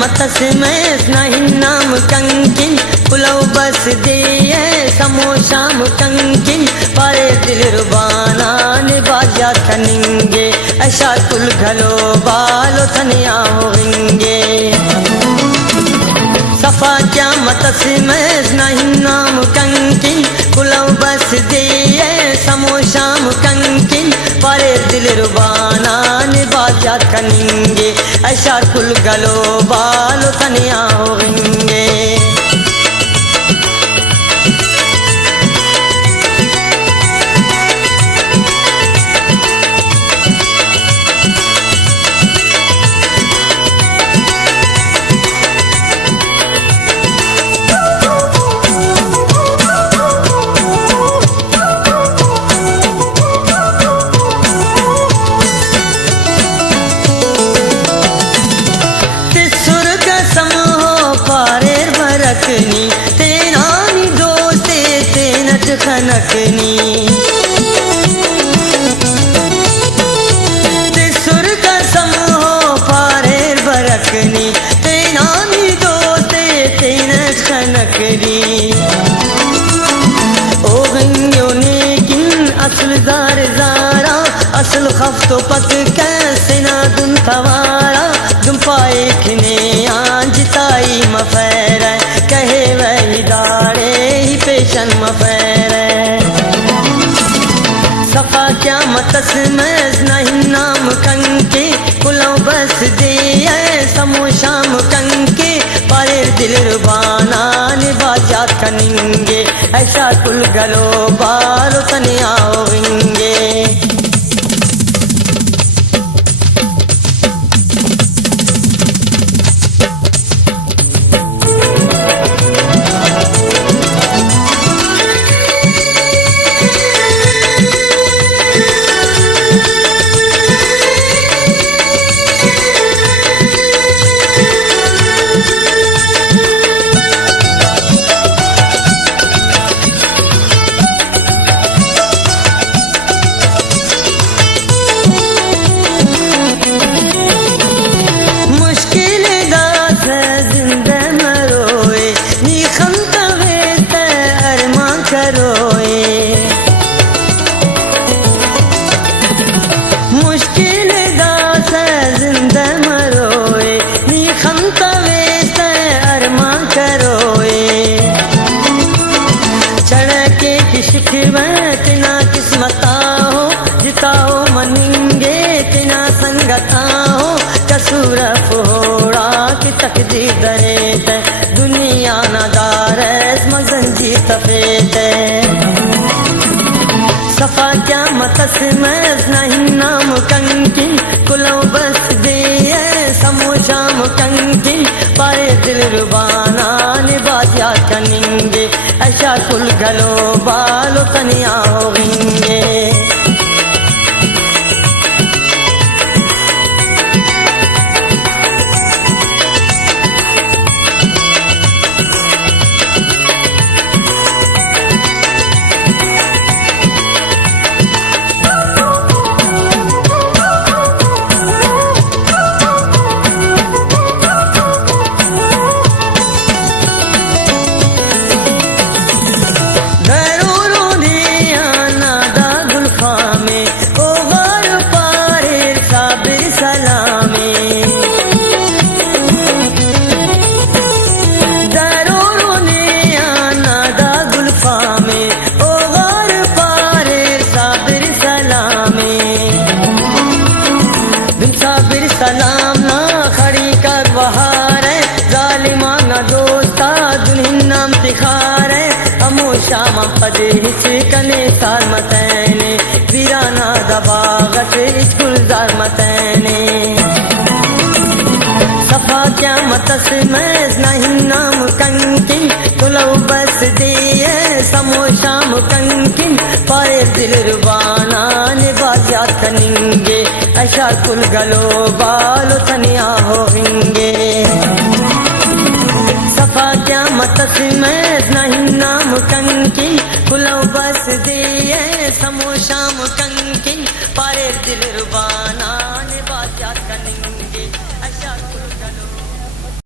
मतस में नहीं नाम कंकिन पुलव बस दिए समो शाम कंकिन पारे दिल रुबाना ने बाजा कनिंगे ऐसा कुल घलो बालो थनिया होंगे सफा क्या मतस में नहीं नाम कंकिन पुलव बस दिए समो शाम कंकिन पारे दिल रुबाना ने बाजा कनिंगे ऐसा कुल गलो बालो तनिया होंगे तेनानी दोस्ते तेनट खनकनी सुर का समूह पारेर बरकनी तेनानी दोस्ते तेनट खनकनी ओ गंगो ने किन असल जार जारा असल खफ्तो पक कैसे ना दुन तवारा दुम पाए खिने आंजताई मफैर कहे वही दाड़े ही पेशन मफैर सफा क्या मतस में नहीं नाम कंके पुलव बस दिए समो शाम कंके पारे दिल रुबाना ने बाजा कनिंगे ऐसा कुल गलो बालो तनिया होंगे मुश्किल दास जिंदा मरोए नी खमता वेस्त अरमा करोए चढ़के की शिकवत ना किस्मता हो जिताओ मनिंगे तिना संगता हो कसूर फोड़ा की तकदीर दरेत दुनिया नदार मगंजी तफेत सफा क्या मतस में नहीं नाम कंकिन कुलो बस दिए समो शाम कंकिन पाए दिल रुबाना ने बाजा कनिंगे ऐसा कुल गलो बालो तनिया होंगे सलाम ना खड़ी कर बहार जालिमा न दोस्ता दुनिन नाम तिखार अमो शाम पदे हिचकने सार मतैने वीराना दबागत गुलजार मतैने सफा क्या मतस में नहीं नाम कंकिन तुलव बस दिए समो शाम कंकिन पाए दिल रुबाना ने बाजा कनिंगे ऐसा कुल गलो बालो तनिया होंगे सफा क्या मतस में नहीं नाम कंकिन पुलव